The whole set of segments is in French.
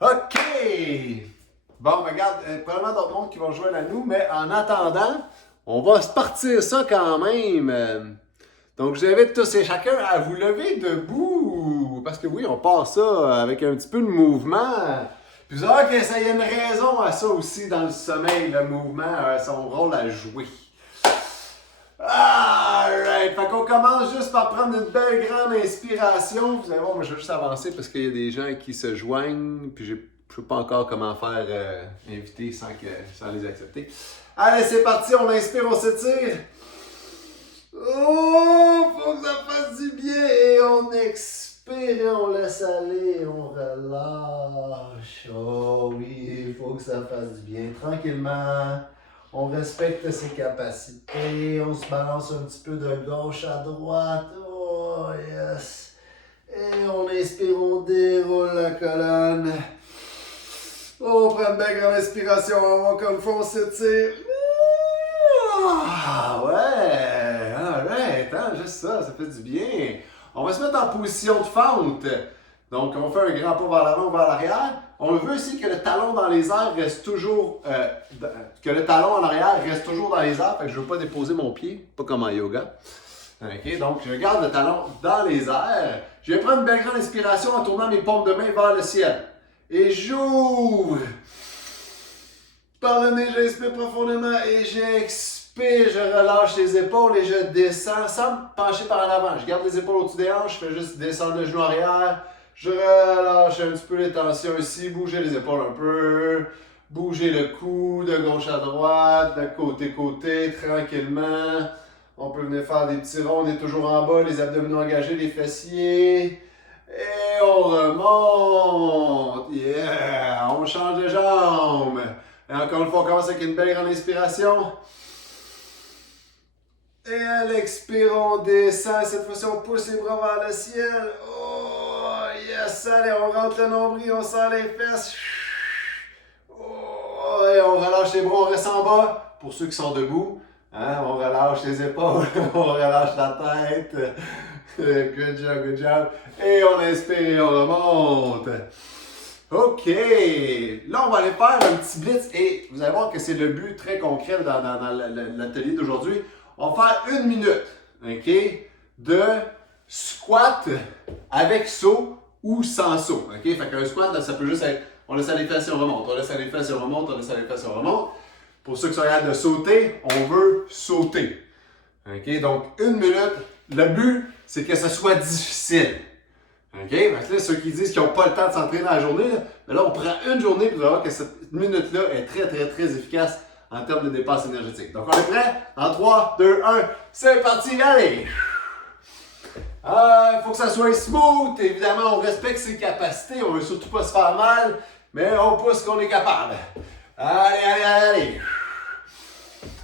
OK! Bon, ben, regarde, probablement d'autres mondes qui vont jouer à nous, mais en attendant, on va se partir ça quand même. Donc, je vous invite tous et chacun à vous lever debout. Parce que oui, on part ça avec un petit peu de mouvement. Puis vous allez voir que ça y a une raison à ça aussi dans le sommeil. Le mouvement a son rôle à jouer. Alright, fait qu'on commence juste par prendre une belle grande inspiration. Vous allez voir, moi je vais juste avancer parce qu'il y a des gens qui se joignent, puis je ne sais pas encore comment faire inviter sans les accepter. Allez, c'est parti, on inspire, on s'étire. Oh, faut que ça fasse du bien. Et on expire et on laisse aller, on relâche. Oh oui, il faut que ça fasse du bien. Tranquillement. On respecte ses capacités, on se balance un petit peu de gauche à droite. Oh yes! Et on inspire, on déroule la colonne. On prend une belle grande inspiration, on va comme ça, on s'étire. Ah ouais! Alright, hein, juste ça, ça fait du bien. On va se mettre en position de fente. Donc, on fait un grand pas vers l'avant ou vers l'arrière. On veut aussi que le talon dans les airs reste toujours, que le talon en arrière reste toujours dans les airs. Fait que je ne veux pas déposer mon pied, pas comme en yoga. OK, donc je garde le talon dans les airs. Je vais prendre une belle grande inspiration en tournant mes paumes de main vers le ciel. Et j'ouvre. Par le nez, j'inspire profondément et j'expire. Je relâche les épaules et je descends sans me pencher par en avant. Je garde les épaules au-dessus des hanches, je fais juste descendre le genou arrière. Je relâche un petit peu les tensions ici, bougez les épaules un peu, bougez le cou de gauche à droite, de côté-côté, tranquillement. On peut venir faire des petits ronds, on est toujours en bas, les abdominaux engagés, les fessiers. Et on remonte. Yeah! On change de jambe. Et encore une fois, on commence avec une belle grande inspiration. Et à l'expire, on descend. Cette fois-ci, on pousse les bras vers le ciel. Oh, yes! Allez, on rentre le nombril, on sent les fesses. Oh, et on relâche les bras, on reste en bas. Pour ceux qui sont debout, hein, on relâche les épaules, on relâche la tête. Good job, good job. Et on inspire et on remonte. OK. Là, on va aller faire un petit blitz et vous allez voir que c'est le but très concret dans l'atelier d'aujourd'hui. On va faire 1 minute, OK, de squat avec saut ou sans saut. OK? Fait qu'un squat, là, ça peut juste être, on laisse aller fesses et on remonte, on laisse aller fesses et on remonte, on laisse aller fesses et on remonte. Pour ceux qui sont capables de sauter, on veut sauter. OK? Donc, 1 minute. Le but, c'est que ce soit difficile. OK? Fait que là, ceux qui disent qu'ils n'ont pas le temps de s'entraîner dans la journée, là, on prend une journée pour voir que cette minute-là est très, très, très efficace en termes de dépenses énergétiques. Donc, on est prêt? En 3, 2, 1, c'est parti, allez! Il faut que ça soit smooth, évidemment, on respecte ses capacités, on ne veut surtout pas se faire mal, mais on pousse qu'on est capable. Allez, allez, allez, allez!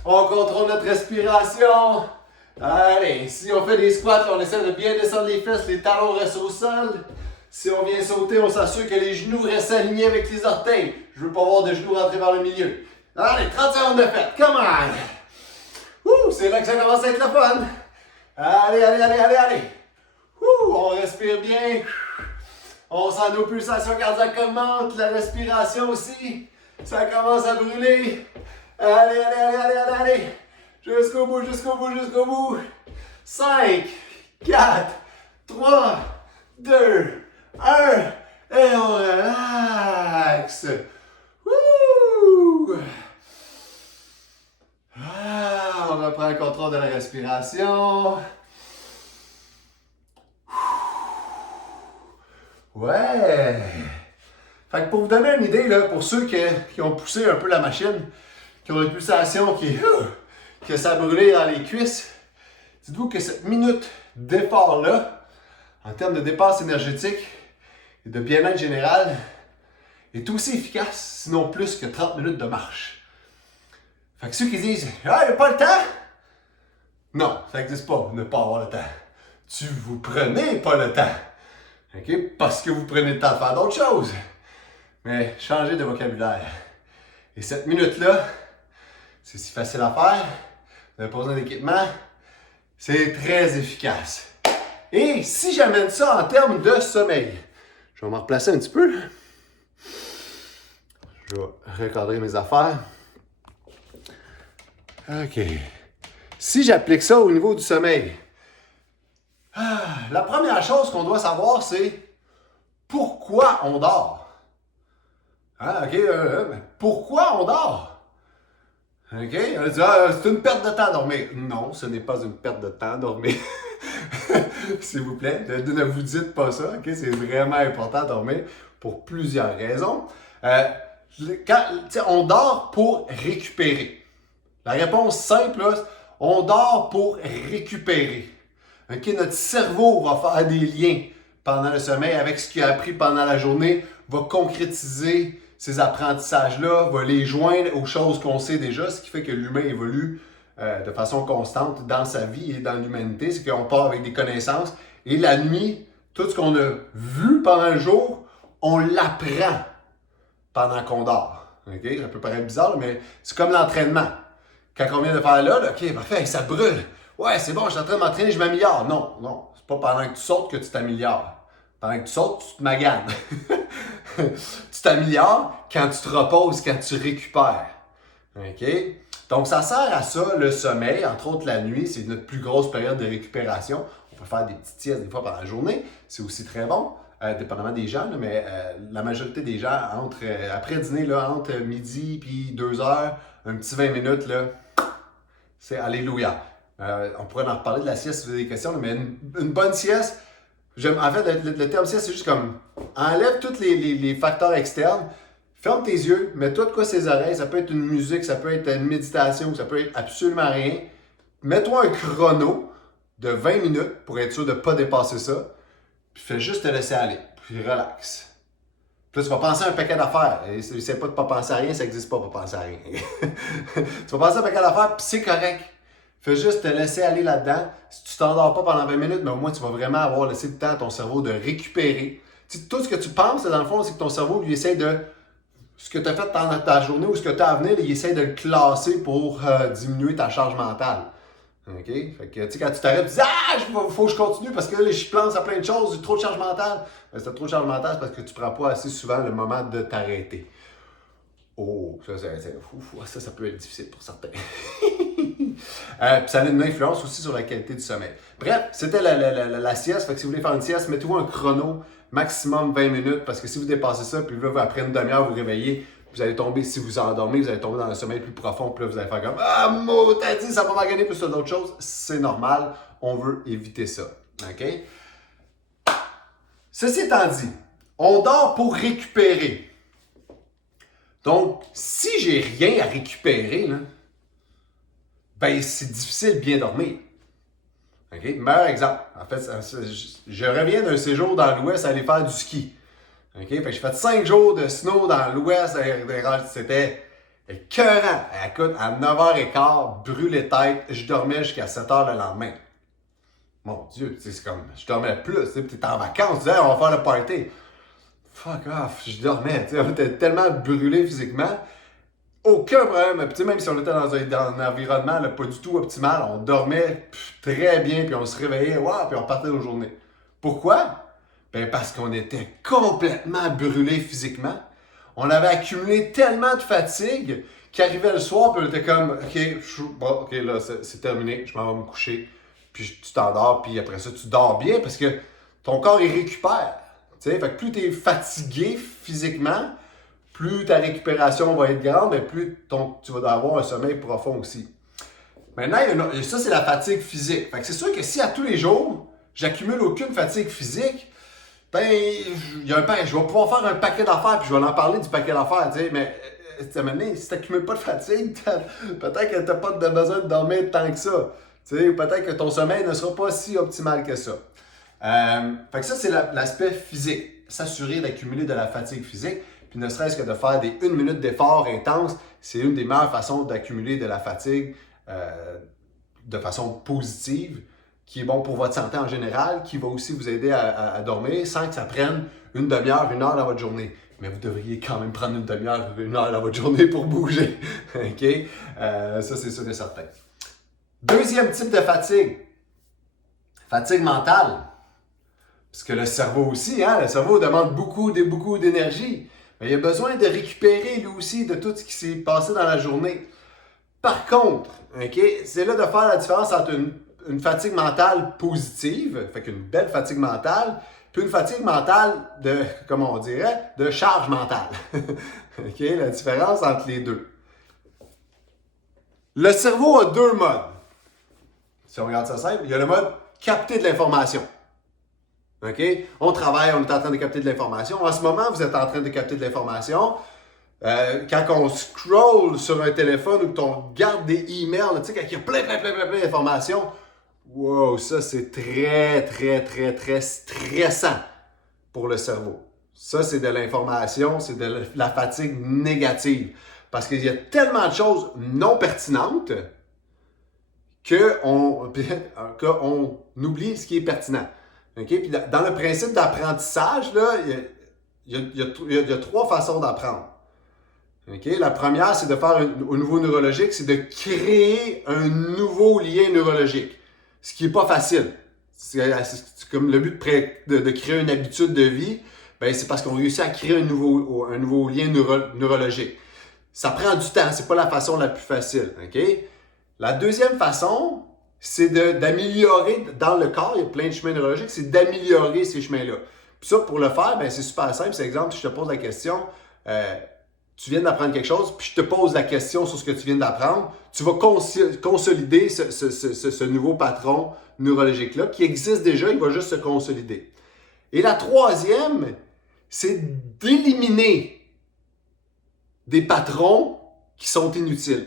On contrôle notre respiration. Allez, si on fait des squats, on essaie de bien descendre les fesses, les talons restent au sol. Si on vient sauter, on s'assure que les genoux restent alignés avec les orteils. Je veux pas voir de genoux rentrer vers le milieu. Allez, 30 secondes de fête, come on! Ouh, c'est là que ça commence à être le fun. Allez, allez, allez, allez, allez. Ouh, on respire bien. On sent nos pulsations cardiaques qui augmentent, la respiration aussi. Ça commence à brûler. Allez, allez, allez, allez, allez, allez. Jusqu'au bout, jusqu'au bout, jusqu'au bout. 5, 4, 3, 2, 1. Et on relaxe. Wouh! On reprend le contrôle de la respiration. Ouais! Fait que pour vous donner une idée, là, pour ceux qui ont poussé un peu la machine, qui ont une pulsation que ça a brûlé dans les cuisses, dites-vous que cette minute d'effort-là, en termes de dépenses énergétiques et de bien-être général, est aussi efficace, sinon plus que 30 minutes de marche. Fait que ceux qui disent « Ah, il n'y a pas le temps! » Non, ça n'existe pas, ne pas avoir le temps. Vous prenez pas le temps. OK? Parce que vous prenez le temps de faire d'autres choses. Mais changez de vocabulaire. Et cette minute-là, c'est si facile à faire. Vous n'avez pas besoin d'équipement. C'est très efficace. Et si j'amène ça en termes de sommeil, je vais m'en replacer un petit peu. Je vais recadrer mes affaires. OK. Si j'applique ça au niveau du sommeil, la première chose qu'on doit savoir, c'est pourquoi on dort. OK, mais pourquoi on dort? OK, on dit, c'est une perte de temps à dormir. Non, ce n'est pas une perte de temps à dormir. S'il vous plaît, ne vous dites pas ça. OK, c'est vraiment important de dormir pour plusieurs raisons. On dort pour récupérer. La réponse simple, là, on dort pour récupérer. Okay? Notre cerveau va faire des liens pendant le sommeil avec ce qu'il a appris pendant la journée, va concrétiser ces apprentissages-là, va les joindre aux choses qu'on sait déjà, ce qui fait que l'humain évolue de façon constante dans sa vie et dans l'humanité. C'est qu'on part avec des connaissances et la nuit, tout ce qu'on a vu pendant le jour, on l'apprend pendant qu'on dort. Okay? Ça peut paraître bizarre, mais c'est comme l'entraînement. Quand on vient de faire là, OK, parfait, ça brûle. Ouais, c'est bon, je suis en train de m'entraîner, je m'améliore. Non, c'est pas pendant que tu sautes que tu t'améliores. Pendant que tu sautes, tu te maganes. Tu t'améliores quand tu te reposes, quand tu récupères. OK? Donc, ça sert à ça, le sommeil, entre autres la nuit, c'est notre plus grosse période de récupération. On peut faire des petites siestes des fois pendant la journée, c'est aussi très bon, dépendamment des gens, là, mais la majorité des gens, après dîner, là, entre midi et 2 heures, un petit 20 minutes, là, c'est alléluia. On pourrait en reparler de la sieste si vous avez des questions, là, mais une bonne sieste, en fait, le terme sieste, c'est juste comme enlève tous les facteurs externes, ferme tes yeux, mets-toi de quoi ses oreilles, ça peut être une musique, ça peut être une méditation, ça peut être absolument rien. Mets-toi un chrono de 20 minutes pour être sûr de ne pas dépasser ça, puis fais juste te laisser aller, puis relax. Puis là, tu vas penser à un paquet d'affaires. Essaie pas de pas penser à rien, ça n'existe pas penser à rien. Tu vas penser à un paquet d'affaires, puis c'est correct. Fais juste te laisser aller là-dedans. Si tu t'endors pas pendant 20 minutes, mais au moins tu vas vraiment avoir laissé le temps à ton cerveau de récupérer. Tout ce que tu penses, dans le fond, c'est que ton cerveau, lui, essaie de... Ce que tu as fait pendant ta journée ou ce que tu as à venir, il essaie de le classer pour diminuer ta charge mentale. OK? Fait que, tu sais, quand tu t'arrêtes, tu dis « Ah, faut que je continue parce que là, je pense à plein de choses, j'ai trop de charge mentale. » Si tu as trop de charge mentale, c'est parce que tu prends pas assez souvent le moment de t'arrêter. Oh, ça peut être difficile pour certains. Puis ça a une influence aussi sur la qualité du sommeil. Bref, c'était la sieste. Fait que si vous voulez faire une sieste, mettez-vous un chrono, maximum 20 minutes, parce que si vous dépassez ça, puis là, après une demi-heure, vous réveillez, vous allez tomber, si vous endormez, vous allez tomber dans un sommeil plus profond, puis là, vous allez faire comme « Ah, t'as dit, ça va m'aganer plus que d'autres choses. » C'est normal, on veut éviter ça. OK? Ceci étant dit, on dort pour récupérer. Donc, si j'ai rien à récupérer, là, ben c'est difficile de bien dormir. OK? Meilleur exemple. En fait, je reviens d'un séjour dans l'Ouest à aller faire du ski. OK? Fait que j'ai fait 5 jours de snow dans l'Ouest. C'était écœurant. Écoute, à 9h15, brûlé tête, je dormais jusqu'à 7h le lendemain. Mon Dieu, c'est comme, je dormais plus. Tu es en vacances, tu disais, on va faire le party. Fuck off, je dormais. On était tellement brûlé physiquement. Aucun problème. Puis, même si on était dans un environnement là, pas du tout optimal, on dormait très bien, puis on se réveillait, wow, puis on partait nos journées. Pourquoi? Ben parce qu'on était complètement brûlé physiquement. On avait accumulé tellement de fatigue qu'arrivait le soir, puis on était comme, OK, là, c'est terminé, je m'en vais me coucher. Puis tu t'endors, puis après ça, tu dors bien parce que ton corps, il récupère. Fait que plus tu es fatigué physiquement, plus ta récupération va être grande, mais plus tu vas avoir un sommeil profond aussi. Maintenant, ça, c'est la fatigue physique. Fait que c'est sûr que si à tous les jours, j'accumule aucune fatigue physique, ben, je vais pouvoir faire un paquet d'affaires, puis je vais en parler du paquet d'affaires, mais maintenant, si tu n'accumules pas de fatigue, peut-être que tu n'as pas besoin de dormir tant que ça. Peut-être que ton sommeil ne sera pas si optimal que ça. Fait que ça, c'est l'aspect physique. S'assurer d'accumuler de la fatigue physique. Puis ne serait-ce que de faire des 1 minute d'effort intense, c'est une des meilleures façons d'accumuler de la fatigue de façon positive, qui est bon pour votre santé en général, qui va aussi vous aider à dormir sans que ça prenne une demi-heure, 1 heure dans votre journée. Mais vous devriez quand même prendre une demi-heure, 1 heure dans votre journée pour bouger. OK? Ça, c'est sûr et certain. Deuxième type de fatigue. Fatigue mentale. Parce que le cerveau aussi, le cerveau demande beaucoup d'énergie. mais il a besoin de récupérer lui aussi de tout ce qui s'est passé dans la journée. Par contre, ok, c'est là de faire la différence entre une fatigue mentale positive, fait qu'une belle fatigue mentale, puis une fatigue mentale de, comment on dirait, de charge mentale. Ok, la différence entre les deux. Le cerveau a deux modes. Si on regarde ça simple, il y a le mode capter de l'information. OK? On travaille, on est en train de capter de l'information. En ce moment, vous êtes en train de capter de l'information. Quand on scroll sur un téléphone ou qu'on regarde des emails, tu sais, quand il y a plein d'informations, wow, ça c'est très stressant pour le cerveau. Ça, c'est de l'information, c'est de la fatigue négative. Parce qu'il y a tellement de choses non pertinentes qu'on oublie ce qui est pertinent. Okay? Puis dans le principe d'apprentissage, là, il y a trois façons d'apprendre. Okay? La première, c'est de faire au niveau neurologique, c'est de créer un nouveau lien neurologique. Ce qui n'est pas facile. C'est comme le but de créer une habitude de vie, ben, c'est parce qu'on réussit à créer un nouveau lien neurologique. Ça prend du temps, c'est pas la façon la plus facile. Okay? La deuxième façon, c'est d'améliorer dans le corps, il y a plein de chemins neurologiques, c'est d'améliorer ces chemins-là. Puis ça, pour le faire, ben, c'est super simple. C'est exemple, si je te pose la question, tu viens d'apprendre quelque chose, puis je te pose la question sur ce que tu viens d'apprendre, tu vas consolider ce nouveau patron neurologique-là qui existe déjà, il va juste se consolider. Et la troisième, c'est d'éliminer des patrons qui sont inutiles.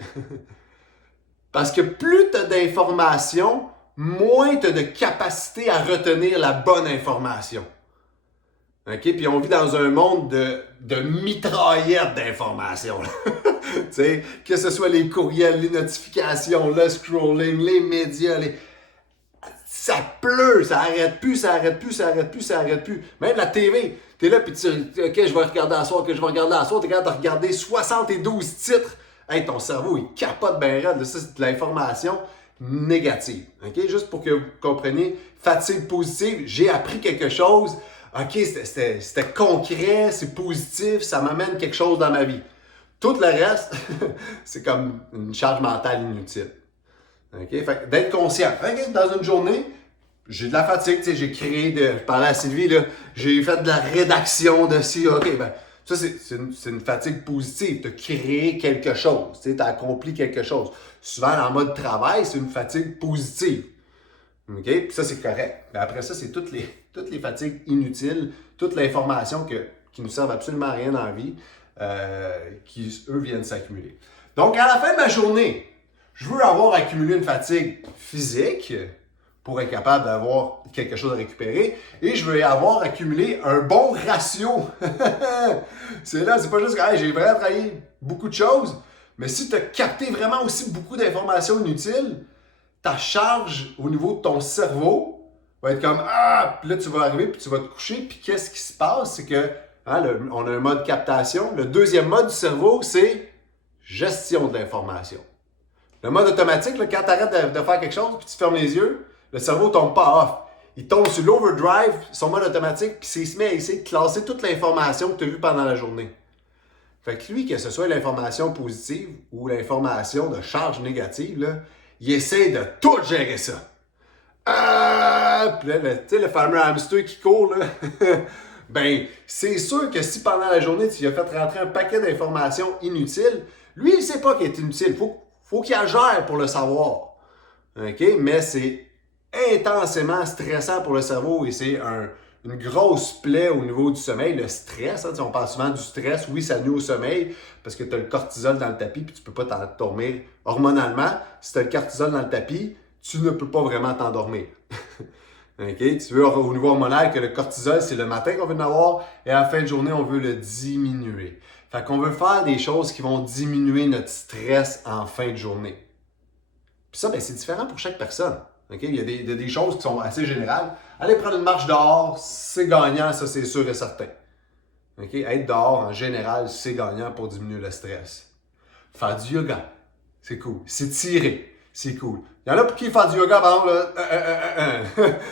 Parce que plus tu as d'informations, moins tu as de capacité à retenir la bonne information. OK? Puis on vit dans un monde de mitraillettes d'informations. Tu sais, que ce soit les courriels, les notifications, le scrolling, les médias, ça pleut, ça arrête plus. Même la TV, t'es là, puis tu dis, OK, je vais regarder à soir, t'es capable de regarder 72 titres. Hey, ton cerveau, il capote bien raide. Ça, c'est de l'information négative. OK? Juste pour que vous compreniez, fatigue positive, j'ai appris quelque chose. OK, c'était concret, c'est positif, ça m'amène quelque chose dans ma vie. Tout le reste, c'est comme une charge mentale inutile. Okay? Fait d'être conscient. Okay, dans une journée, j'ai de la fatigue, j'ai créé, je parlais à Sylvie, là, j'ai fait de la rédaction de ci, OK, ben, ça c'est une fatigue positive, tu as créé quelque chose, tu as accompli quelque chose. Souvent, en mode travail, c'est une fatigue positive. OK? Puis ça, c'est correct. Mais après ça, c'est toutes les fatigues inutiles, toute l'information qui nous servent absolument à rien dans la vie, qui, eux, viennent s'accumuler. Donc, à la fin de ma journée, je veux avoir accumulé une fatigue physique pour être capable d'avoir quelque chose à récupérer et je veux avoir accumulé un bon ratio. C'est pas juste que hey, j'ai vraiment travaillé beaucoup de choses, mais si tu as capté vraiment aussi beaucoup d'informations inutiles, ta charge au niveau de ton cerveau va être comme ah, puis là tu vas arriver puis tu vas te coucher puis qu'est-ce qui se passe, c'est que on a un mode captation. Le deuxième mode du cerveau, c'est gestion de l'information. Le mode automatique, là, quand tu arrêtes de faire quelque chose puis tu fermes les yeux, le cerveau ne tombe pas off. Il tombe sur l'overdrive, son mode automatique, puis il se met à essayer de classer toute l'information que tu as vue pendant la journée. Fait que lui, que ce soit l'information positive ou l'information de charge négative, là, il essaie de tout gérer ça. Puis là, tu sais, le fameux hamster qui court, là, ben, c'est sûr que si pendant la journée, tu lui as fait rentrer un paquet d'informations inutiles, lui, il ne sait pas qu'il est inutile. Faut qu'il agère pour le savoir. OK? Mais c'est intensément stressant pour le cerveau et c'est une grosse plaie au niveau du sommeil. Le stress, on parle souvent du stress. Oui, ça nuit au sommeil parce que tu as le cortisol dans le tapis puis tu ne peux pas t'endormir. Hormonalement, si tu as le cortisol dans le tapis, tu ne peux pas vraiment t'endormir. Okay? Tu veux au niveau hormonal que le cortisol, c'est le matin qu'on veut en avoir et à la fin de journée, on veut le diminuer. Fait qu'on veut faire des choses qui vont diminuer notre stress en fin de journée. Puis ça, ben, c'est différent pour chaque personne. Okay? Il y a des choses qui sont assez générales. Aller prendre une marche dehors, c'est gagnant, ça c'est sûr et certain. Okay? Être dehors, en général, c'est gagnant pour diminuer le stress. Faire du yoga, c'est cool. S'étirer, c'est cool. Il y en a pour qui faire du yoga, par exemple,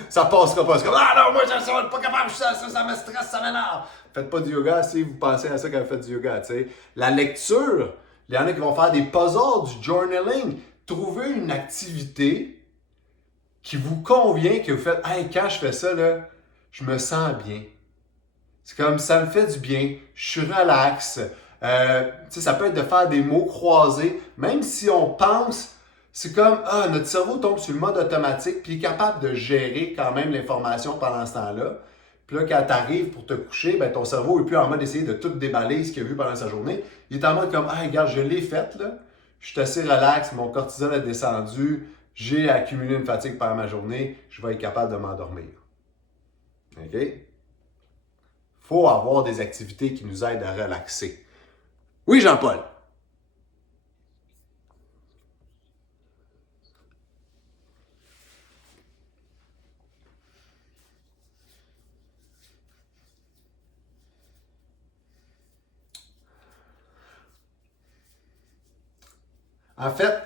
ça passera pas. C'est comme, ah non, moi, je suis pas capable, ça me stresse, ça m'énerve. Faites pas du yoga si vous pensez à ça quand vous faites du yoga, tu sais. La lecture, il y en a qui vont faire des puzzles, du journaling. Trouvez une activité qui vous convient, que vous faites, hey, quand je fais ça, là, je me sens bien. C'est comme, ça me fait du bien, je suis relax. Ça peut être de faire des mots croisés, même si on pense, c'est comme, notre cerveau tombe sur le mode automatique, puis il est capable de gérer quand même l'information pendant ce temps-là. Puis là, quand tu arrives pour te coucher, ben, ton cerveau n'est plus en mode d'essayer de tout déballer ce qu'il a vu pendant sa journée. Il est en mode comme, ah, regarde, je l'ai faite, là. Je suis assez relax, mon cortisol a descendu, j'ai accumulé une fatigue pendant ma journée, je vais être capable de m'endormir. OK? Faut avoir des activités qui nous aident à relaxer. Oui, Jean-Paul? En fait,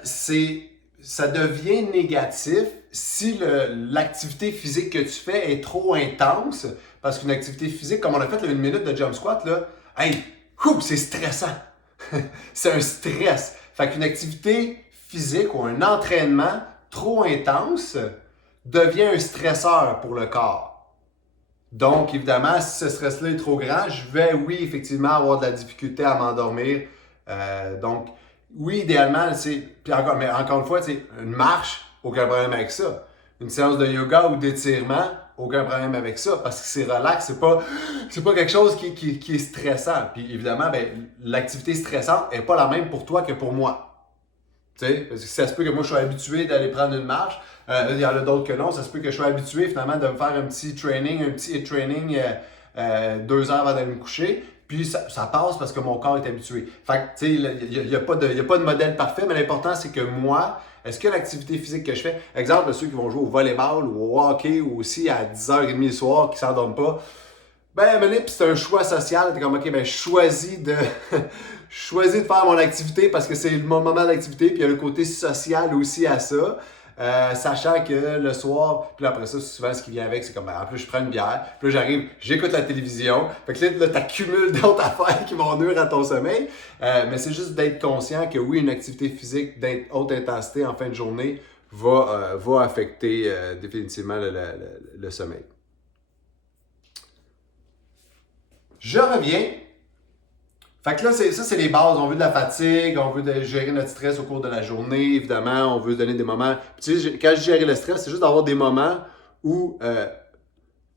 ça devient négatif si l'activité physique que tu fais est trop intense. Parce qu'une activité physique, comme on a fait là, une minute de jump squat, là, hey, c'est stressant. C'est un stress. Fait qu'une activité physique ou un entraînement trop intense devient un stresseur pour le corps. Donc, évidemment, si ce stress-là est trop grand, je vais, oui, effectivement, avoir de la difficulté à m'endormir. Donc, oui, idéalement, mais encore une fois, une marche, aucun problème avec ça. Une séance de yoga ou d'étirement, aucun problème avec ça, parce que c'est relax, c'est pas quelque chose qui est stressant. Puis évidemment, ben, l'activité stressante n'est pas la même pour toi que pour moi. Tu sais, parce que ça se peut que moi je sois habitué d'aller prendre une marche, il y en a d'autres que non, ça se peut que je sois habitué finalement de me faire un petit training, un petit hit training 2 heures avant d'aller me coucher. Puis ça passe parce que mon corps est habitué. Fait que, tu sais, il n'y a pas de modèle parfait, mais l'important, c'est que moi, est-ce que l'activité physique que je fais, exemple, ceux qui vont jouer au volleyball ou au hockey ou aussi à 10h30 le soir, qui ne s'endorment pas, ben, c'est un choix social. T'es comme, OK, ben, je choisis de faire mon activité parce que c'est mon moment d'activité, puis il y a le côté social aussi à ça. Sachant que le soir, puis après ça, souvent ce qui vient avec, c'est comme, en plus je prends une bière, puis là j'arrive, j'écoute la télévision, fait que là t'accumules d'autres affaires qui vont nuire à ton sommeil, mais c'est juste d'être conscient que oui, une activité physique haute intensité en fin de journée va affecter définitivement le sommeil. Je reviens. Fait que là, ça, c'est les bases. On veut de la fatigue, on veut gérer notre stress au cours de la journée, évidemment. On veut donner des moments. Puis, tu sais, quand je gérer le stress, c'est juste d'avoir des moments où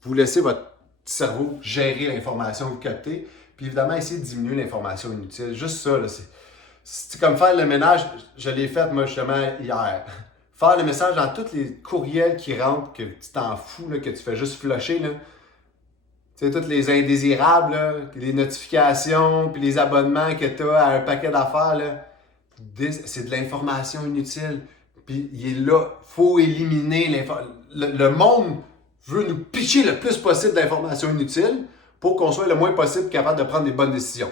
vous laissez votre cerveau gérer l'information que vous captez. Puis, évidemment, essayer de diminuer l'information inutile. Juste ça, là, c'est comme faire le ménage. Je l'ai fait, moi, justement, hier. Faire le message dans tous les courriels qui rentrent, que tu t'en fous, là, que tu fais juste flusher, là. Tu sais, tous les indésirables, là, les notifications, puis les abonnements que tu as à un paquet d'affaires, là, c'est de l'information inutile. Puis il est là, il faut éliminer l'information. Le monde veut nous pitcher le plus possible d'informations inutiles pour qu'on soit le moins possible capable de prendre des bonnes décisions.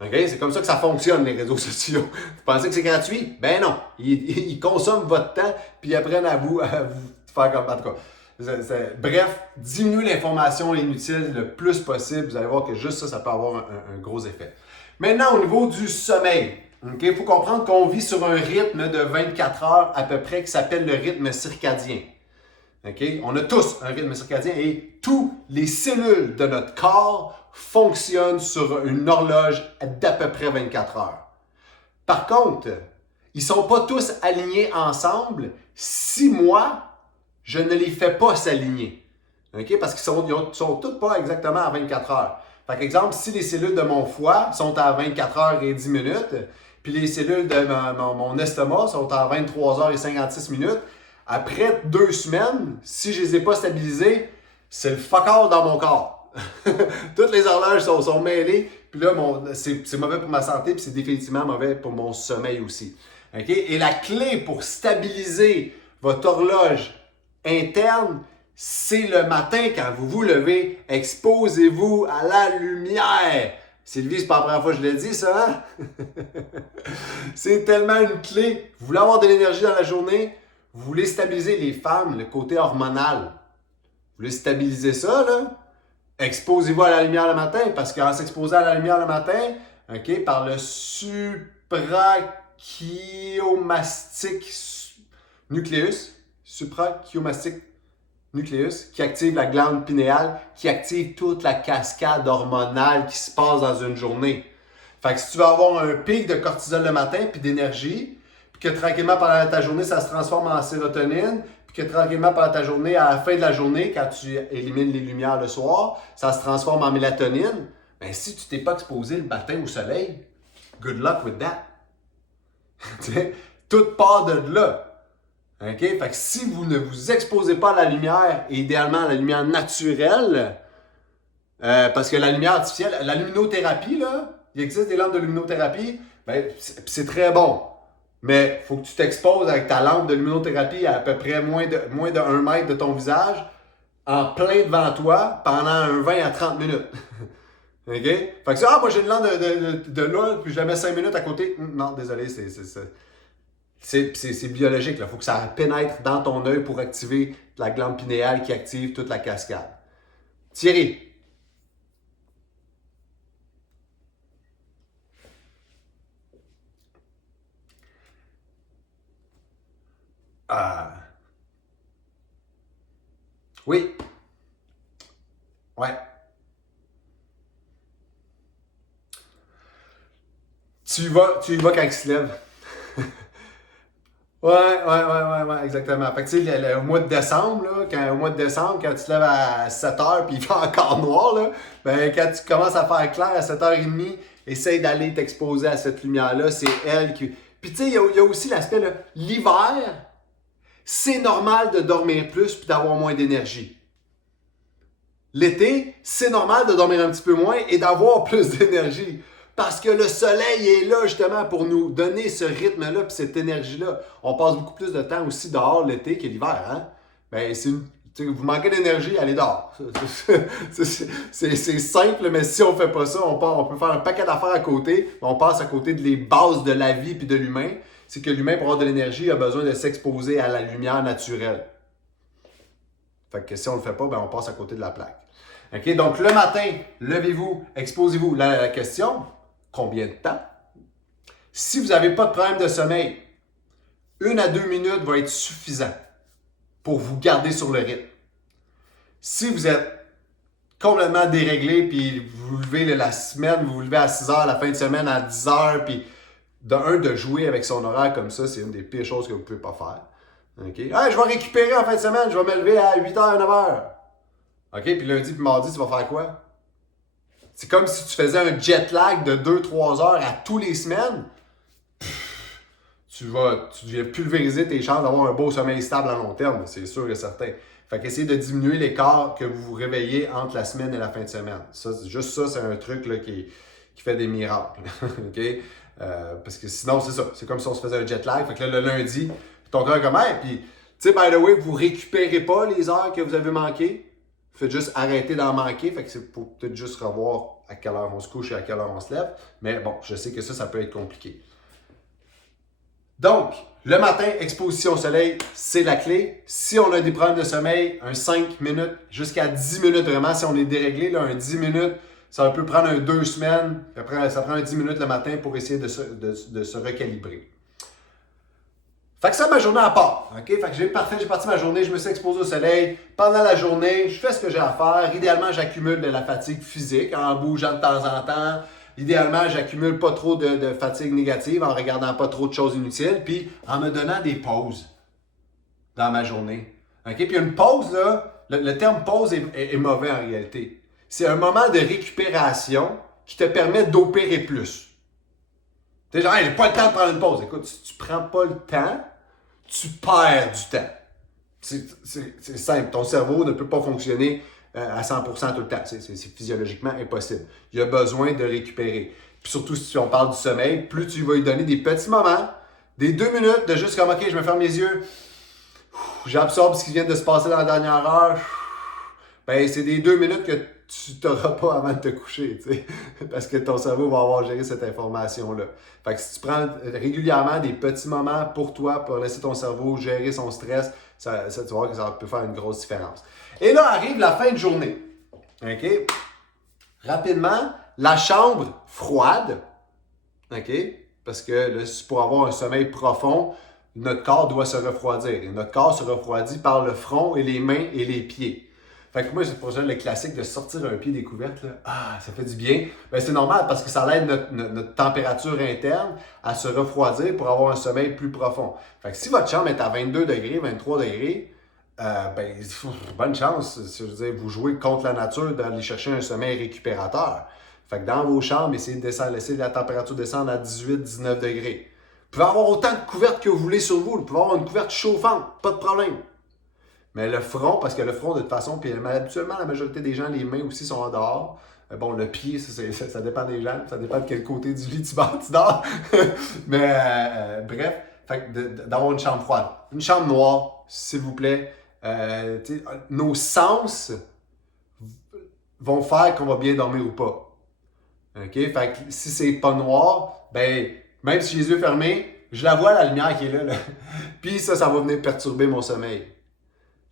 Okay? C'est comme ça que ça fonctionne, les réseaux sociaux. Vous pensez que c'est gratuit? Ben non. Ils consomment votre temps, puis ils apprennent à vous faire comme... En tout cas, bref, diminuez l'information inutile le plus possible. Vous allez voir que juste ça peut avoir un gros effet. Maintenant, au niveau du sommeil, il faut comprendre qu'on vit sur un rythme de 24 heures à peu près qui s'appelle le rythme circadien. Okay? On a tous un rythme circadien et toutes les cellules de notre corps fonctionnent sur une horloge d'à peu près 24 heures. Par contre, ils ne sont pas tous alignés ensemble si moi, je ne les fais pas s'aligner. Okay? Parce qu'ils sont toutes pas exactement à 24 heures. Par exemple, si les cellules de mon foie sont à 24 heures et 10 minutes, puis les cellules de mon estomac sont à 23 heures et 56 minutes, après 2 semaines, si je ne les ai pas stabilisées, c'est le fuck all dans mon corps. Toutes les horloges sont mêlées, puis là, c'est mauvais pour ma santé, puis c'est définitivement mauvais pour mon sommeil aussi. Okay? Et la clé pour stabiliser votre horloge interne, c'est le matin quand vous vous levez, exposez-vous à la lumière. Sylvie, c'est pas la première fois que je l'ai dit, ça, hein? C'est tellement une clé. Vous voulez avoir de l'énergie dans la journée? Vous voulez stabiliser les femmes, le côté hormonal. Vous voulez stabiliser ça, là? Exposez-vous à la lumière le matin, parce qu'en s'exposant à la lumière le matin, OK, par le suprachiasmatique nucléus, qui active la glande pinéale, qui active toute la cascade hormonale qui se passe dans une journée. Fait que si tu veux avoir un pic de cortisol le matin, puis d'énergie, puis que tranquillement pendant ta journée, ça se transforme en sérotonine, puis que tranquillement pendant ta journée, à la fin de la journée, quand tu élimines les lumières le soir, ça se transforme en mélatonine, ben si tu t'es pas exposé le matin au soleil, good luck with that. Tout part de là. OK? Fait que si vous ne vous exposez pas à la lumière, et idéalement à la lumière naturelle, parce que la lumière artificielle, la luminothérapie, là, il existe des lampes de luminothérapie, ben, c'est très bon. Mais il faut que tu t'exposes avec ta lampe de luminothérapie à peu près moins de 1 mètre de ton visage, en plein devant toi, pendant un 20 à 30 minutes. OK? Fait que ça, moi j'ai une lampe de là, puis je la mets 5 minutes à côté. Non, désolé, c'est biologique. Il faut que ça pénètre dans ton œil pour activer la glande pinéale qui active toute la cascade. Thierry. Oui. Ouais. Tu y vas quand il se lève. Ouais, exactement. Fait que tu sais, au mois de décembre, là, quand tu te lèves à 7h puis il fait encore noir, là, ben, quand tu commences à faire clair à 7h30, essaye d'aller t'exposer à cette lumière-là, c'est elle qui... Puis tu sais, il y a aussi l'aspect, là, l'hiver, c'est normal de dormir plus puis d'avoir moins d'énergie. L'été, c'est normal de dormir un petit peu moins et d'avoir plus d'énergie. Parce que le soleil est là justement pour nous donner ce rythme-là et cette énergie-là. On passe beaucoup plus de temps aussi dehors l'été que l'hiver. Hein? Ben, vous manquez d'énergie, allez dehors. C'est simple, mais si on ne fait pas ça, on peut faire un paquet d'affaires à côté. On passe à côté des bases de la vie et de l'humain. C'est que l'humain, pour avoir de l'énergie, a besoin de s'exposer à la lumière naturelle. Fait que si on ne le fait pas, ben on passe à côté de la plaque. OK? Donc, le matin, levez-vous, exposez-vous. La question, combien de temps? Si vous n'avez pas de problème de sommeil, 1 à 2 minutes va être suffisant pour vous garder sur le rythme. Si vous êtes complètement déréglé, puis vous levez la semaine, vous vous levez à 6 heures, la fin de semaine à 10 heures, puis de jouer avec son horaire comme ça, c'est une des pires choses que vous ne pouvez pas faire. OK? Ah, je vais récupérer en fin de semaine, je vais me lever à 8h, 9h. OK? Puis lundi puis mardi, tu vas faire quoi? C'est comme si tu faisais un jet lag de 2-3 heures à tous les semaines. Tu viens pulvériser tes chances d'avoir un beau sommeil stable à long terme, c'est sûr et certain. Fait qu'essayez de diminuer l'écart que vous vous réveillez entre la semaine et la fin de semaine. Ça, juste ça, c'est un truc là, qui fait des miracles. OK? Parce que sinon, c'est ça. C'est comme si on se faisait un jet lag. Fait que là, le lundi, ton corps est comme hey, puis, tu sais, by the way, vous ne récupérez pas les heures que vous avez manquées. Faites juste arrêter d'en manquer. Fait que c'est pour peut-être juste revoir à quelle heure on se couche et à quelle heure on se lève. Mais bon, je sais que ça peut être compliqué. Donc, le matin, exposition au soleil, c'est la clé. Si on a des problèmes de sommeil, un 5 minutes jusqu'à 10 minutes vraiment, si on est déréglé, là, un 10 minutes, ça peut prendre 2 semaines. Après, ça prend un 10 minutes le matin pour essayer de se recalibrer. Fait que ça, ma journée à part. OK? Fait que j'ai parti ma journée, je me suis exposé au soleil. Pendant la journée, je fais ce que j'ai à faire. Idéalement, j'accumule de la fatigue physique en bougeant de temps en temps. Idéalement, j'accumule pas trop de fatigue négative en regardant pas trop de choses inutiles. Puis en me donnant des pauses dans ma journée. OK? Puis une pause, là, le terme pause est mauvais en réalité. C'est un moment de récupération qui te permet d'opérer plus. Tu sais, genre, hey, j'ai pas le temps de prendre une pause. Écoute, si tu prends pas le temps, tu perds du temps. C'est simple. Ton cerveau ne peut pas fonctionner à 100% tout le temps. C'est physiologiquement impossible. Il a besoin de récupérer. Puis surtout si on parle du sommeil, plus tu vas lui donner des petits moments, des 2 minutes de juste comme, OK, je me ferme les yeux. J'absorbe ce qui vient de se passer dans la dernière heure. Ben, c'est des 2 minutes que tu n'auras pas avant de te coucher, tu sais, parce que ton cerveau va avoir géré cette information-là. Fait que si tu prends régulièrement des petits moments pour toi, pour laisser ton cerveau gérer son stress, tu vas voir que ça peut faire une grosse différence. Et là arrive la fin de journée. OK? Rapidement, la chambre froide. OK? Parce que là, pour avoir un sommeil profond, notre corps doit se refroidir. Et notre corps se refroidit par le front et les mains et les pieds. Fait que moi, c'est pour ça le classique de sortir un pied découverte. Là. Ah, ça fait du bien. Ben, c'est normal parce que ça aide notre température interne à se refroidir pour avoir un sommeil plus profond. Fait que si votre chambre est à 22 degrés, 23 degrés, ben, bonne chance. Je veux dire, vous jouez contre la nature d'aller chercher un sommeil récupérateur. Fait que dans vos chambres, essayez de laisser la température descendre à 18-19 degrés. Vous pouvez avoir autant de couvertes que vous voulez sur vous. Vous pouvez avoir une couverte chauffante, pas de problème. Mais le front, parce que le front, de toute façon, puis habituellement, la majorité des gens, les mains aussi sont en dehors. Bon, le pied, ça dépend des gens, ça dépend de quel côté du lit tu dors. Mais bref, fait que d'avoir une chambre froide. Une chambre noire, s'il vous plaît. Nos sens vont faire qu'on va bien dormir ou pas. OK? Fait que si c'est pas noir, ben, même si j'ai les yeux fermés, je la vois, la lumière qui est là. Puis ça va venir perturber mon sommeil.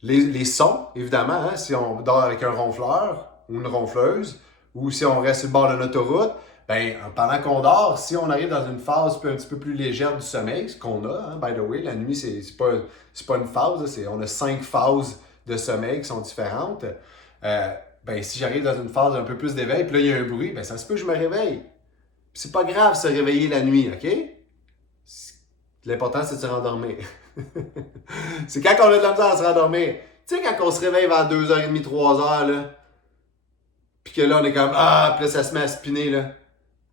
Les sons, évidemment, hein, si on dort avec un ronfleur ou une ronfleuse, ou si on reste sur le bord de l'autoroute, ben, pendant qu'on dort, si on arrive dans une phase un petit peu plus légère du sommeil, ce qu'on a, hein, by the way, la nuit, c'est pas une phase, on a 5 phases de sommeil qui sont différentes. Ben, si j'arrive dans une phase un peu plus d'éveil, puis là, il y a un bruit, ben, ça se peut que je me réveille. Puis c'est pas grave de se réveiller la nuit, OK? L'important, c'est de se rendormir. C'est quand on a de la misère à se rendormir. Tu sais, quand on se réveille vers 2h30, 3h, là, puis que là, on est comme, ah, puis là, ça se met à spinner, là.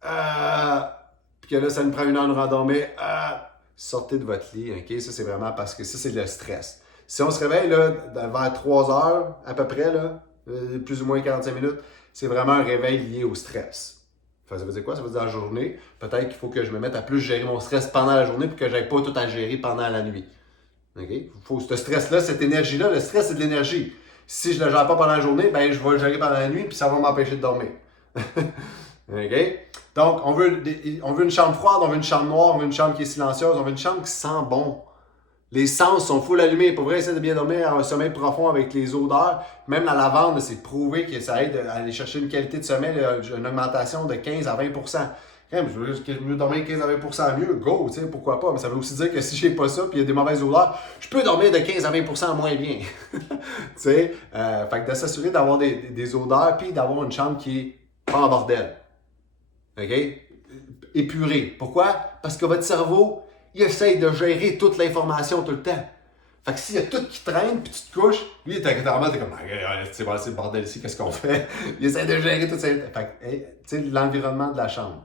Ah, puis que là, ça nous prend 1 heure de rendormir. Ah, sortez de votre lit, OK? Ça, c'est vraiment parce que ça, c'est le stress. Si on se réveille, là, vers 3h, à peu près, là, plus ou moins 45 minutes, c'est vraiment un réveil lié au stress. Ça veut dire quoi? Ça veut dire la journée. Peut-être qu'il faut que je me mette à plus gérer mon stress pendant la journée pour que je n'aille pas tout à gérer pendant la nuit. Okay? Faut ce stress-là, cette énergie-là, le stress, c'est de l'énergie. Si je ne le gère pas pendant la journée, ben, je vais le gérer pendant la nuit puis ça va m'empêcher de dormir. Okay? Donc, on veut une chambre froide, on veut une chambre noire, on veut une chambre qui est silencieuse, on veut une chambre qui sent bon. Les sens sont full allumés. Pour vrai, essayer de bien dormir, avoir un sommeil profond avec les odeurs. Même la lavande, c'est prouvé que ça aide à aller chercher une qualité de sommeil, une augmentation de 15 à 20 je veux dormir 15 à 20 mieux, go, tu sais, pourquoi pas. Mais ça veut aussi dire que si j'ai pas ça, puis il y a des mauvaises odeurs, je peux dormir de 15 à 20 moins bien. Tu sais, fait que de s'assurer d'avoir des odeurs, puis d'avoir une chambre qui est pas en bordel. OK? Épurée. Pourquoi? Parce que votre cerveau, il essaye de gérer toute l'information tout le temps. Fait que s'il y a tout qui traîne, puis tu te couches, lui, t'es comme, c'est le bordel ici, qu'est-ce qu'on fait? Il essaie de gérer tout ça. Fait que, tu sais, l'environnement de la chambre.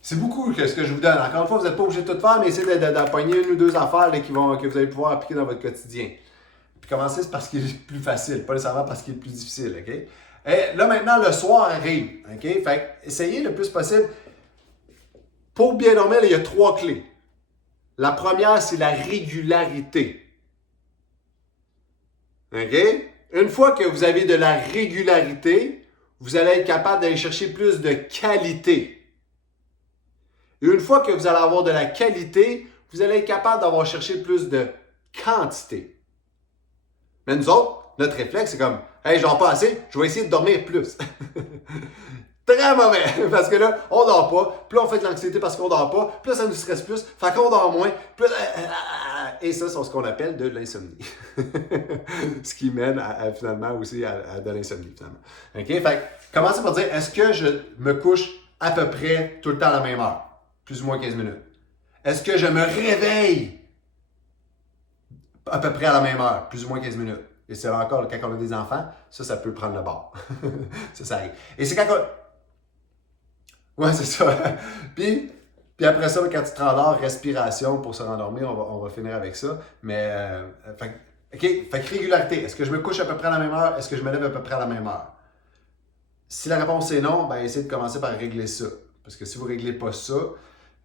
C'est beaucoup ce que je vous donne. Encore une fois, vous n'êtes pas obligé de tout faire, mais essayez d'appoigner 1 ou 2 affaires là, que vous allez pouvoir appliquer dans votre quotidien. Puis commencez, c'est parce qu'il est plus facile, pas nécessairement parce qu'il est plus difficile. OK? Et là, maintenant, le soir arrive. OK? Fait que essayez le plus possible. Pour bien dormir, il y a 3 clés. La première, c'est la régularité. OK? Une fois que vous avez de la régularité, vous allez être capable d'aller chercher plus de qualité. Et une fois que vous allez avoir de la qualité, vous allez être capable d'avoir cherché plus de quantité. Mais nous autres, notre réflexe, c'est comme, hey, je dors pas assez, je vais essayer de dormir plus. Très mauvais, parce que là, on dort pas, puis là, on fait de l'anxiété parce qu'on dort pas, puis là, ça nous stresse plus, fait qu'on dort moins, puis là, et ça, c'est ce qu'on appelle de l'insomnie. Ce qui mène finalement aussi à de l'insomnie, finalement. OK? Fait commencez par dire, est-ce que je me couche à peu près tout le temps à la même heure? Plus ou moins 15 minutes. Est-ce que je me réveille à peu près à la même heure? Plus ou moins 15 minutes. Et c'est encore quand on a des enfants, ça peut prendre le bord. ça arrive. Et c'est quand on... Ouais, c'est ça. puis après ça, quand tu te rendors, respiration pour se rendormir, on va finir avec ça. Mais, fait que régularité. Est-ce que je me couche à peu près à la même heure? Est-ce que je me lève à peu près à la même heure? Si la réponse est non, ben essayez de commencer par régler ça. Parce que si vous ne réglez pas ça,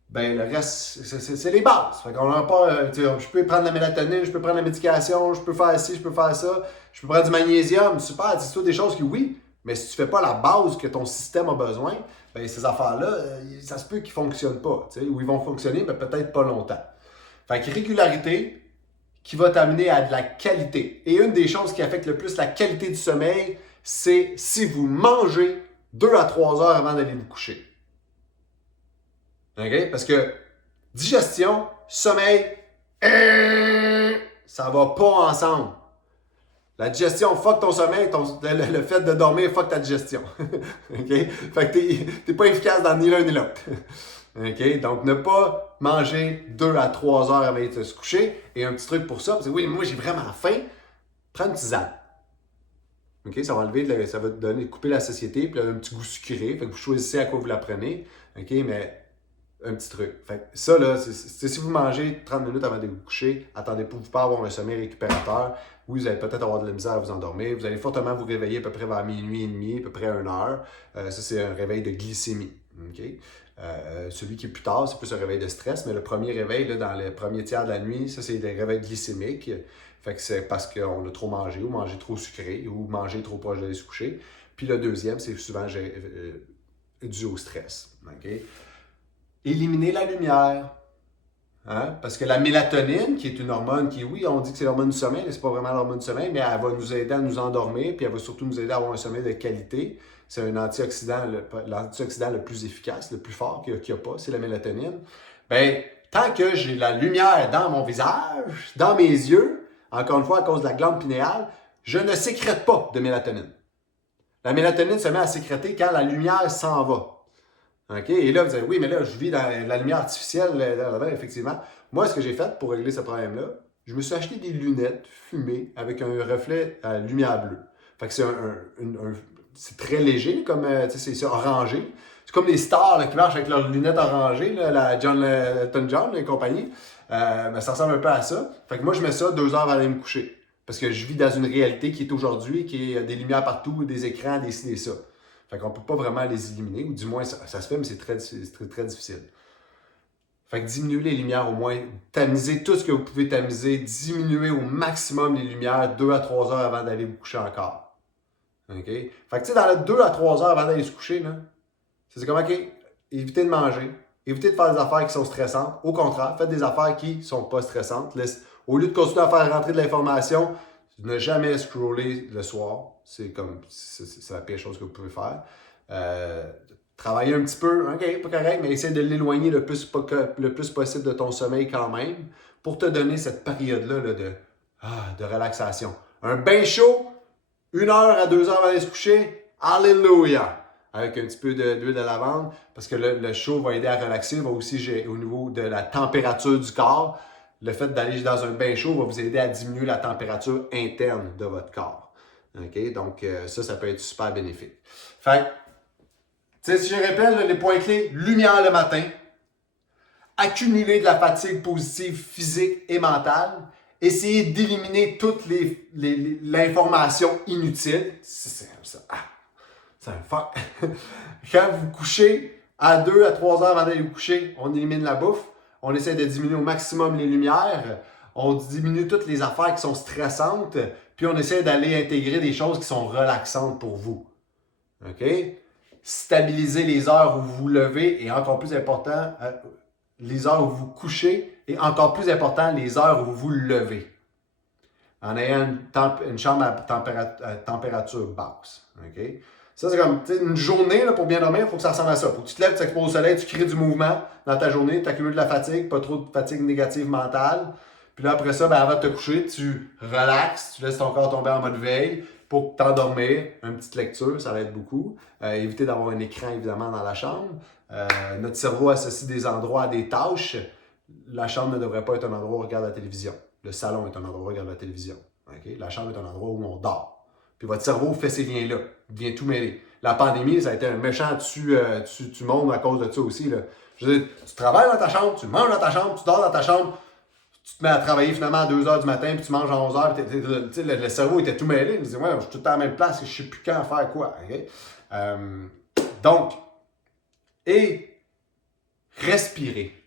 ben le reste, c'est les bases. Fait qu'on n'a pas, je peux prendre la mélatonine, je peux prendre la médication, je peux faire ci, je peux faire ça, je peux prendre du magnésium, super, c'est tout des choses qui, oui, mais si tu fais pas la base que ton système a besoin, ben ces affaires-là, ça se peut qu'ils ne fonctionnent pas, ou ils vont fonctionner, mais peut-être pas longtemps. Fait que régularité qui va t'amener à de la qualité. Et une des choses qui affecte le plus la qualité du sommeil, c'est si vous mangez 2 à 3 heures avant d'aller vous coucher. OK? Parce que digestion, sommeil, ça va pas ensemble. La digestion fuck ton sommeil, le fait de dormir fuck ta digestion. OK? Fait que t'es pas efficace dans ni l'un ni l'autre. OK? Donc, ne pas manger 2 à 3 heures avant de se coucher. Et un petit truc pour ça, parce que oui, moi j'ai vraiment faim, prends une tisane. OK? Ça va enlever, ça va te donner, couper la satiété, puis un petit goût sucré. Fait que vous choisissez à quoi vous la prenez. OK? Mais un petit truc. Fait que ça, là, c'est si vous mangez 30 minutes avant de vous coucher, attendez pas avoir un sommeil récupérateur. Oui, vous allez peut-être avoir de la misère à vous endormir. Vous allez fortement vous réveiller à peu près vers minuit et demi, à peu près 1 heure. Ça, c'est un réveil de glycémie. Okay? Celui qui est plus tard, c'est plus un réveil de stress, mais le premier réveil, là, dans le premier tiers de la nuit, ça, c'est des réveils glycémiques. Fait que c'est parce qu'on a trop mangé ou mangé trop sucré ou mangé trop proche d'aller se coucher. Puis le deuxième, c'est souvent dû au stress. Okay? Éliminer la lumière. Hein? Parce que la mélatonine, qui est une hormone qui, oui, on dit que c'est l'hormone du sommeil, mais ce n'est pas vraiment l'hormone du sommeil, mais elle va nous aider à nous endormir, puis elle va surtout nous aider à avoir un sommeil de qualité. C'est un antioxydant, l'antioxydant le plus efficace, le plus fort qu'il n'y a pas, c'est la mélatonine. Bien, tant que j'ai la lumière dans mon visage, dans mes yeux, encore une fois, à cause de la glande pinéale, je ne sécrète pas de mélatonine. La mélatonine se met à sécréter quand la lumière s'en va. Okay? Et là, vous allez, oui, mais là, je vis dans la lumière artificielle, effectivement. Moi, ce que j'ai fait pour régler ce problème-là, je me suis acheté des lunettes fumées avec un reflet à lumière bleue. Fait que c'est très léger, comme c'est orangé. C'est comme les stars là, qui marchent avec leurs lunettes orangées, là, la Elton John et compagnie. Mais ça ressemble un peu à ça. Fait que moi, je mets ça 2 heures avant d'aller me coucher. Parce que je vis dans une réalité qui est aujourd'hui, qui est des lumières partout, des écrans, des ci, des ça. Fait qu'on ne peut pas vraiment les éliminer, ou du moins ça se fait, mais c'est très difficile. Fait que diminuer les lumières au moins, tamiser tout ce que vous pouvez tamiser, diminuer au maximum les lumières 2 à 3 heures avant d'aller vous coucher encore. OK? Fait que tu sais, dans les 2 à 3 heures avant d'aller se coucher, là, c'est comme, OK, évitez de manger, évitez de faire des affaires qui sont stressantes. Au contraire, faites des affaires qui ne sont pas stressantes. Au lieu de continuer à faire rentrer de l'information, ne jamais scroller le soir. C'est la pire chose que vous pouvez faire. Travailler un petit peu, OK, pas correct, mais essaie de l'éloigner le plus possible de ton sommeil quand même pour te donner cette période-là là, de relaxation. Un bain chaud, 1 heure à 2 heures avant d'aller se coucher, alléluia! Avec un petit peu d'huile de lavande, parce que le chaud va aider à relaxer, va aussi au niveau de la température du corps. Le fait d'aller dans un bain chaud va vous aider à diminuer la température interne de votre corps. Okay? Donc, ça peut être super bénéfique. Fait si je répète les points clés, lumière le matin, accumuler de la fatigue positive physique et mentale, essayer d'éliminer toute l'information inutile. C'est un fuck. Quand vous couchez à 2 à 3 heures avant d'aller vous coucher, on élimine la bouffe. On essaie de diminuer au maximum les lumières. On diminue toutes les affaires qui sont stressantes. Puis on essaie d'aller intégrer des choses qui sont relaxantes pour vous. OK? Stabiliser les heures où vous vous levez et encore plus important, les heures où vous vous couchez et encore plus important, les heures où vous vous levez. En ayant une chambre à température basse. OK? Ça, c'est comme une journée là, pour bien dormir, il faut que ça ressemble à ça. Il faut que tu te lèves, tu t'exposes au soleil, tu crées du mouvement dans ta journée, tu accumules de la fatigue, pas trop de fatigue négative mentale. Puis là, après ça, avant de te coucher, tu relaxes, tu laisses ton corps tomber en mode veille pour t'endormir. Une petite lecture, ça va être beaucoup. Éviter d'avoir un écran, évidemment, dans la chambre. Notre cerveau associe des endroits à des tâches. La chambre ne devrait pas être un endroit où on regarde la télévision. Le salon est un endroit où on regarde la télévision. Okay? La chambre est un endroit où on dort. Puis votre cerveau fait ces liens-là. Il vient tout mêler. La pandémie, ça a été un méchant tu monde à cause de ça aussi. Là. Je veux dire, tu travailles dans ta chambre, tu manges dans ta chambre, tu dors dans ta chambre, tu te mets à travailler finalement à 2 heures du matin, puis tu manges à 11 heures, puis le cerveau était tout mêlé. Je me disais, ouais, je suis tout le temps à la même place et je ne sais plus quand faire quoi. Okay? Donc, et Respirer.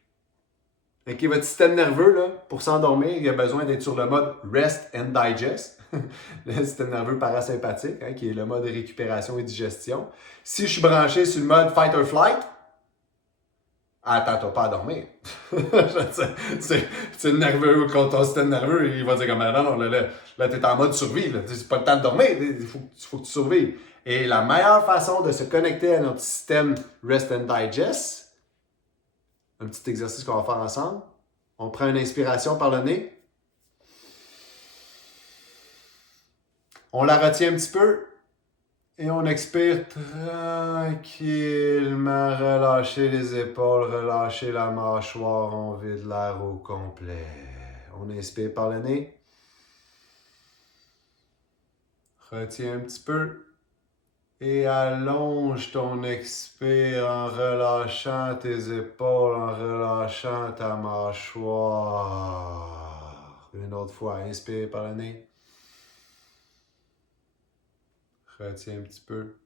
Ok, votre système nerveux, là, pour s'endormir, il a besoin d'être sur le mode Rest and Digest, le système nerveux parasympathique, hein, qui est le mode récupération et digestion. Si je suis branché sur le mode Fight or Flight, attends-toi pas à dormir. C'est le nerveux, quand ton système nerveux, il va dire comme non, là t'es en mode survie, c'est pas le temps de dormir, il faut que tu survives. Et la meilleure façon de se connecter à notre système Rest and Digest, un petit exercice qu'on va faire ensemble. On prend une inspiration par le nez. On la retient un petit peu. Et on expire tranquillement. Relâcher les épaules, relâcher la mâchoire. On vide l'air au complet. On inspire par le nez. Retiens un petit peu. Et allonge ton expire en relâchant tes épaules, en relâchant ta mâchoire. Une autre fois, inspire par le nez. Retiens un petit peu.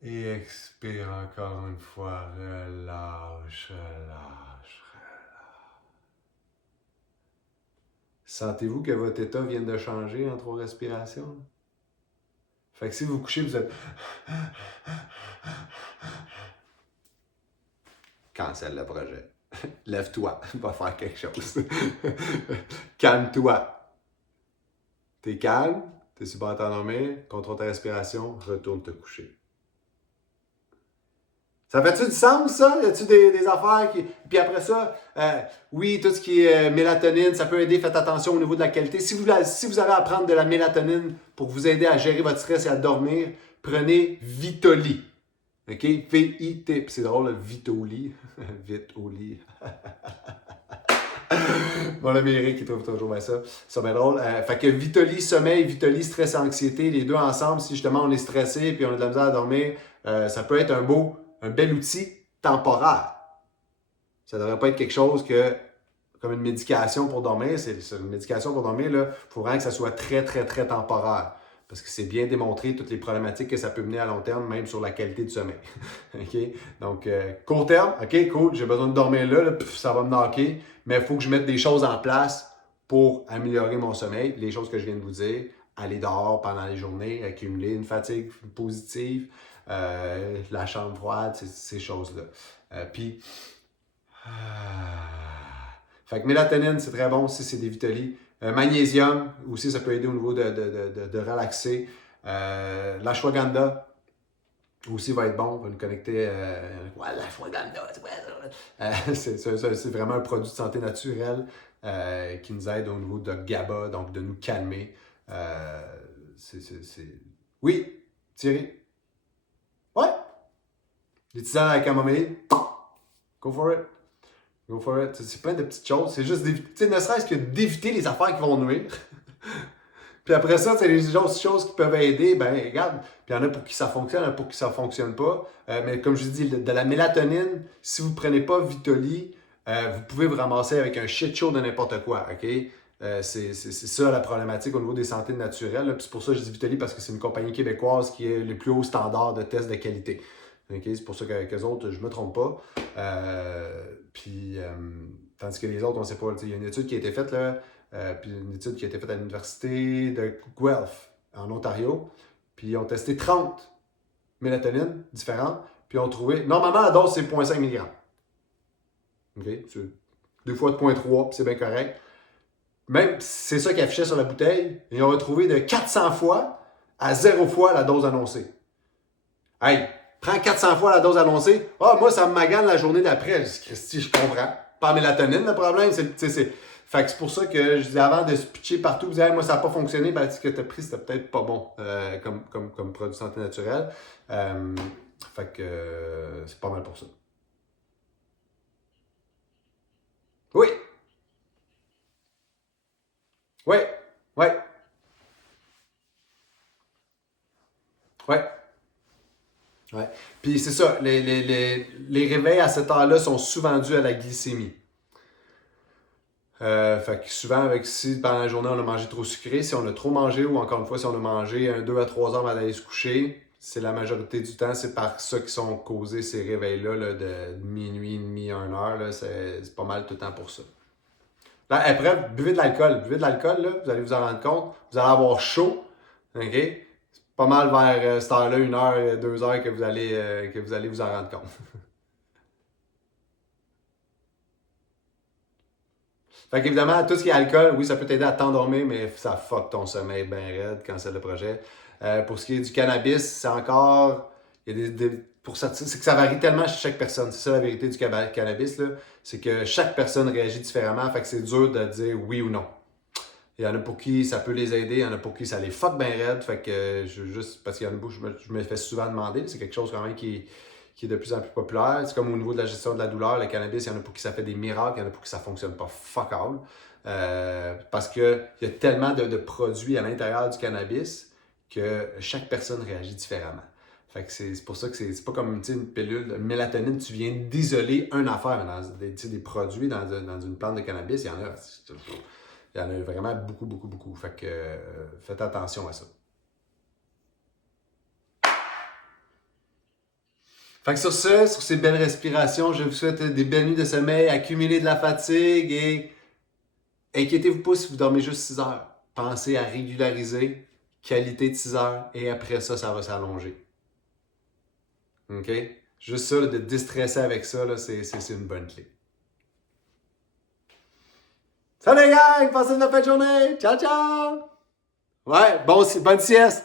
Et expire encore une fois. Relâche, relâche, relâche. Sentez-vous que votre état vient de changer en 3 respirations? Fait que si vous couchez, vous êtes... Cancelle le projet. Lève-toi, va faire quelque chose. Calme-toi. T'es calme, t'es super à t'endormir, contrôle ta respiration, retourne te coucher. Ça fait-tu du sens, ça? Y a-tu des affaires qui... Puis après ça, oui, tout ce qui est mélatonine, ça peut aider. Faites attention au niveau de la qualité. Si vous avez à prendre de la mélatonine pour vous aider à gérer votre stress et à dormir, prenez Vitoli. OK? V-I-T. C'est drôle, Vitoli. Vite au lit. Mon ami Eric, il trouve toujours bien ça. C'est bien drôle. Fait que Vitoli sommeil, Vitoli stress et anxiété, les deux ensemble, si justement on est stressé et on a de la misère à dormir, ça peut être un bel outil temporaire. Ça ne devrait pas être quelque chose comme une médication pour dormir. C'est une médication pour dormir, il faut vraiment que ça soit très, très, très temporaire. Parce que c'est bien démontré toutes les problématiques que ça peut mener à long terme, même sur la qualité du sommeil. OK? Donc, court terme, OK, cool, j'ai besoin de dormir là, ça va me knocker, mais il faut que je mette des choses en place pour améliorer mon sommeil. Les choses que je viens de vous dire, aller dehors pendant les journées, accumuler une fatigue positive, la chambre froide, ces choses-là. Puis, fait que mélatonine, c'est très bon aussi, c'est des Vitoli. Magnésium, aussi, ça peut aider au niveau de relaxer. L'ashwagandha, aussi va être bon, va nous connecter. L'ashwagandha, c'est vraiment un produit de santé naturel qui nous aide au niveau de GABA, donc de nous calmer. Oui, Thierry? Ouais? Les tisanes à la camomille? Go for it. Go for it. C'est plein de petites choses. C'est juste, ne serait-ce que d'éviter les affaires qui vont nuire. Puis après ça, les autres choses qui peuvent aider, ben regarde, puis il y en a pour qui ça fonctionne, il y en a pour qui ça ne fonctionne pas. Mais comme je vous dis, de la mélatonine, si vous ne prenez pas Vitoli, vous pouvez vous ramasser avec un shit show de n'importe quoi, OK? C'est ça la problématique au niveau des santé naturelles. Puis c'est pour ça que je dis Vitoli, parce que c'est une compagnie québécoise qui est le plus haut standard de test de qualité. Okay? C'est pour ça qu'eux autres, je ne me trompe pas. Tandis que les autres, on ne sait pas. Il y a une étude qui a été faite, là, puis une étude qui a été faite à l'université de Guelph, en Ontario. Puis ils ont testé 30 mélatonines différentes. Puis ils ont trouvé. Normalement, la dose, c'est 0,5 mg. OK? C'est 2 fois de 0,3, puis c'est bien correct. Même c'est ça qu'ils affichait sur la bouteille. Ils ont retrouvé de 400 fois à 0 fois la dose annoncée. Hey! Prends 400 fois la dose annoncée. Ah, moi, ça me magane la journée d'après. Je dis, Christy, je comprends. Pas mélatonine, le problème. Fait que c'est pour ça que je dis avant de se pitcher partout, vous dites, hey, moi, ça n'a pas fonctionné. Ben, ce que tu as pris, c'était peut-être pas bon comme produit de santé naturelle. Fait que c'est pas mal pour ça. Oui. Oui. Oui. Oui. Ouais. Puis c'est ça, les réveils à cette heure-là sont souvent dus à la glycémie. Fait que souvent, si pendant la journée on a mangé trop sucré, si on a trop mangé ou encore une fois si on a mangé 2 à 3 heures avant d'aller se coucher, c'est la majorité du temps, c'est par ça qu'ils sont causés ces réveils-là là, de minuit, demi, 1 heure. Là, c'est pas mal tout le temps pour ça. Là, après, buvez de l'alcool. Buvez de l'alcool, là, vous allez vous en rendre compte. Vous allez avoir chaud. OK? C'est pas mal vers cette heure-là, 1 heure, 2 heures que vous allez vous en rendre compte. Fait qu'évidemment, tout ce qui est alcool, oui, ça peut t'aider à t'endormir, mais ça fuck ton sommeil bien raide quand c'est le projet. Pour ce qui est du cannabis, c'est encore. Il y a pour ça, c'est que ça varie tellement chez chaque personne. C'est ça la vérité du cannabis, là. C'est que chaque personne réagit différemment, fait que c'est dur de dire oui ou non. Il y en a pour qui ça peut les aider, il y en a pour qui ça les fuck bien raide. Fait que juste parce qu'il y en a beaucoup, je me fais souvent demander. C'est quelque chose quand même qui est de plus en plus populaire. C'est comme au niveau de la gestion de la douleur, le cannabis, il y en a pour qui ça fait des miracles, il y en a pour qui ça fonctionne pas fuck all. Parce qu'il y a tellement de produits à l'intérieur du cannabis que chaque personne réagit différemment. Fait que c'est pour ça que c'est pas comme une pilule de mélatonine, tu viens d'isoler une affaire. Dans des produits dans une plante de cannabis, il y en a vraiment beaucoup, beaucoup, beaucoup. Fait que faites attention à ça. Fait que sur ces belles respirations, je vous souhaite des belles nuits de sommeil, accumuler de la fatigue et inquiétez-vous pas si vous dormez juste 6 heures. Pensez à régulariser, qualité de 6 heures et après ça, ça va s'allonger. OK? Juste ça, là, de déstresser avec ça, là, c'est une bonne clé. Salut les gars, passez une belle journée. Ciao, ciao! Ouais, bonne sieste!